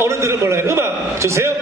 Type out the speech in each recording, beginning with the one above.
어른들은 몰라요. 음악 주세요.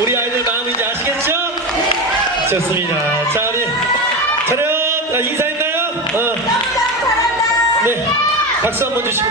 우리 아이들 마음인지 아시겠죠? 좋습니다. 자, 우리 차렷 아, 인사했나요? 어. 네, 박수 한번 주시고.